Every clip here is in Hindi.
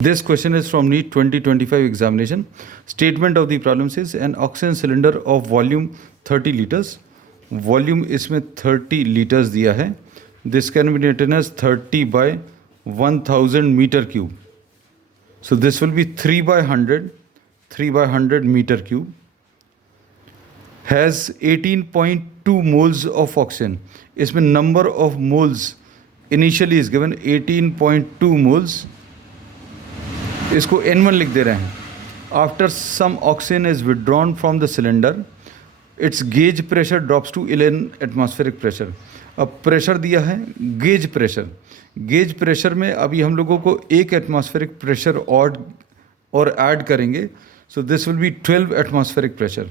This question is from NEET 2025 examination. Statement of the problem says an oxygen cylinder of volume 30 liters. Volume इसमें 30 liters दिया है. This can be written as 30 by 1000 meter cube. So this will be 3 by 100 meter cube. Has 18.2 moles of oxygen. इसमें number of moles initially is given 18.2 moles. इसको N1 लिख दे रहे हैं. After some oxygen is withdrawn from the cylinder its gauge pressure drops to 11 atmospheric pressure. अब प्रेशर दिया है गेज प्रेशर. गेज प्रेशर में अभी हम लोगों को एक एटमॉस्फेरिक प्रेशर और ऐड करेंगे. So this will be 12 atmospheric pressure.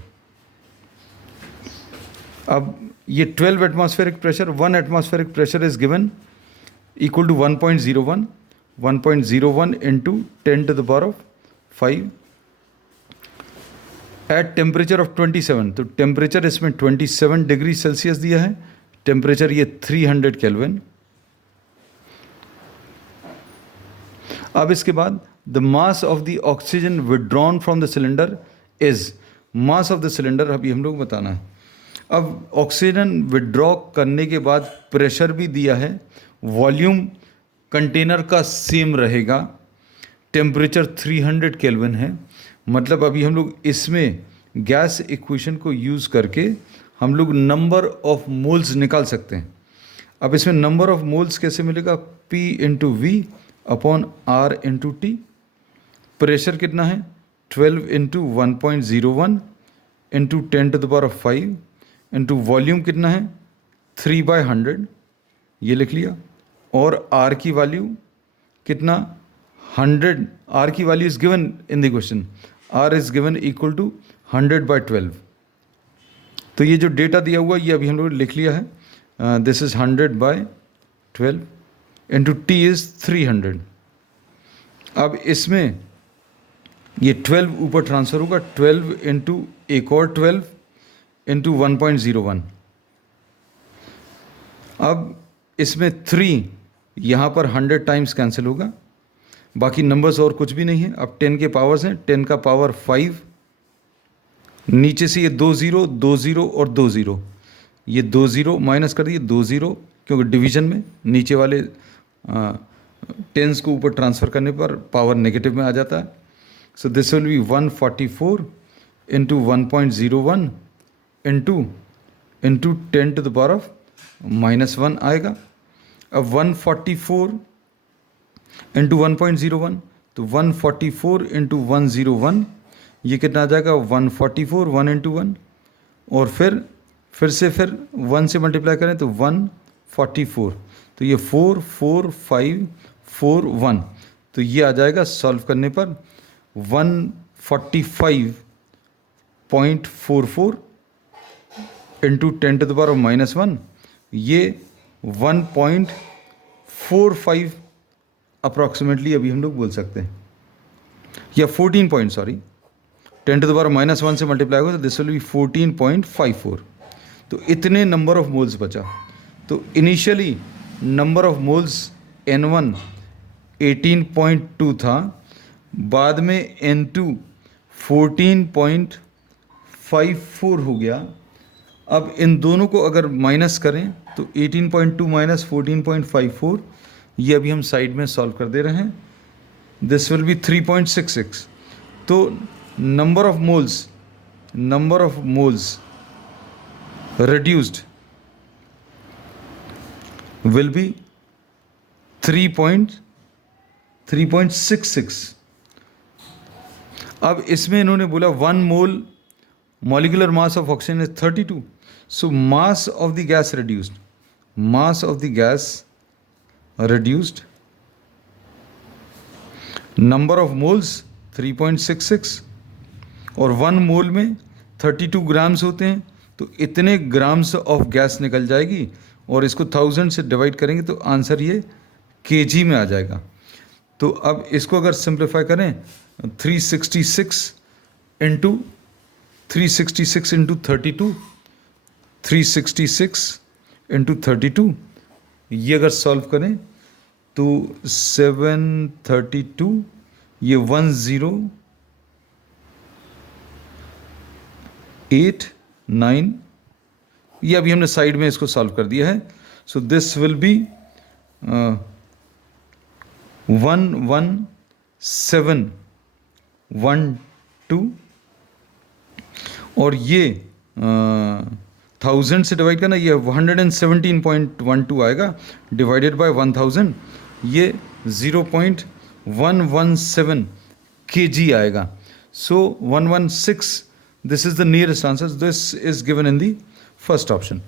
अब ये 12 atmospheric pressure, 1 atmospheric pressure is given equal to 1.01. 1.01 into 10 to the power of 5 at temperature of 27. तो टेम्परेचर इसमें 27 डिग्री सेल्सियस दिया है. टेम्परेचर ये 300 केल्विन. अब इसके बाद the mass of the oxygen withdrawn from the cylinder is. Mass of the cylinder अभी हम लोग बताना है. अब ऑक्सीजन विड्रॉ करने के बाद प्रेशर भी दिया है. वॉल्यूम कंटेनर का सेम रहेगा. टेम्परेचर 300 केल्विन है. मतलब अभी हम लोग इसमें गैस इक्वेशन को यूज़ करके हम लोग नंबर ऑफ मोल्स निकाल सकते हैं. अब इसमें नंबर ऑफ मोल्स कैसे मिलेगा? P into V upon R into T. Pressure कितना है? 12 into 1.01 into 10 to the power of 5 into volume कितना है? 3 by 100. ये लिख लिया. और R की वैल्यू कितना? 100. R की value is given in the question. R is given equal to 100 by 12. तो ये जो डेटा दिया हुआ ये अभी हम लोग लिख लिया है. This is 100 by 12 into T is 300. अब इसमें ये 12 ऊपर ट्रांसफर होगा. 12 इंटू एक और 12 इंटू 1.01. अब इसमें 3 यहाँ पर 100 टाइम्स कैंसिल होगा. बाकी नंबर्स और कुछ भी नहीं है. अब 10 के पावर्स हैं. 10 का पावर 5. नीचे से ये 2 0 2 0 और 2 0. ये 2 0 माइनस कर दिए 2 0 क्योंकि डिवीजन में नीचे वाले टेंस को ऊपर ट्रांसफ़र करने पर पावर नेगेटिव में आ जाता है. So this will be 144 into 1.01 into 10 to the power of -1 आएगा. अब 144 इंटू 1.01 तो 144 इंटू 101 ये कितना आ जाएगा? 144 1 इंटू 1 और फिर से 1 से मल्टीप्लाई करें तो 144. तो ये 4 4 5 4 1. तो ये आ जाएगा सॉल्व करने पर 145.44 into 10 to the power of -1. ये 1.45 अप्रॉक्सीमेटली अभी हम लोग बोल सकते हैं, या 14 पॉइंट 10 टू द पावर -1 से मल्टीप्लाई होगा तो दिस विल बी 14.54. तो इतने नंबर ऑफ मोल्स बचा. तो initially number of moles N1 18.2 था. बाद में N2 14.54 हो गया. अब इन दोनों को अगर माइनस करें तो 18.2 माइनस 14.54 ये अभी हम साइड में सॉल्व कर दे रहे हैं. This will B 3.66. तो number of moles reduced will be 3.66. अब इसमें इन्होंने बोला 1 मोल molecular mass of oxygen is 32. So mass of the gas reduced. Number of moles 3.66 और 1 मोल में 32 ग्राम्स होते हैं. तो इतने ग्राम्स ऑफ गैस निकल जाएगी और इसको 1000 से डिवाइड करेंगे तो आंसर ये केजी में आ जाएगा. तो अब इसको अगर सिंप्लीफाई करें 366 इंटू 32 366 इंटू 32 ये अगर सॉल्व करें तो 732 ये 1089, ये अभी हमने साइड में इसको सॉल्व कर दिया है. सो दिस विल बी 11712 और ये 1000 से डिवाइड करना, ये 117.12 आएगा डिवाइडेड बाय 1000, ये 0.117 kg आएगा. सो 116, this is the nearest answer. This is given in the first option.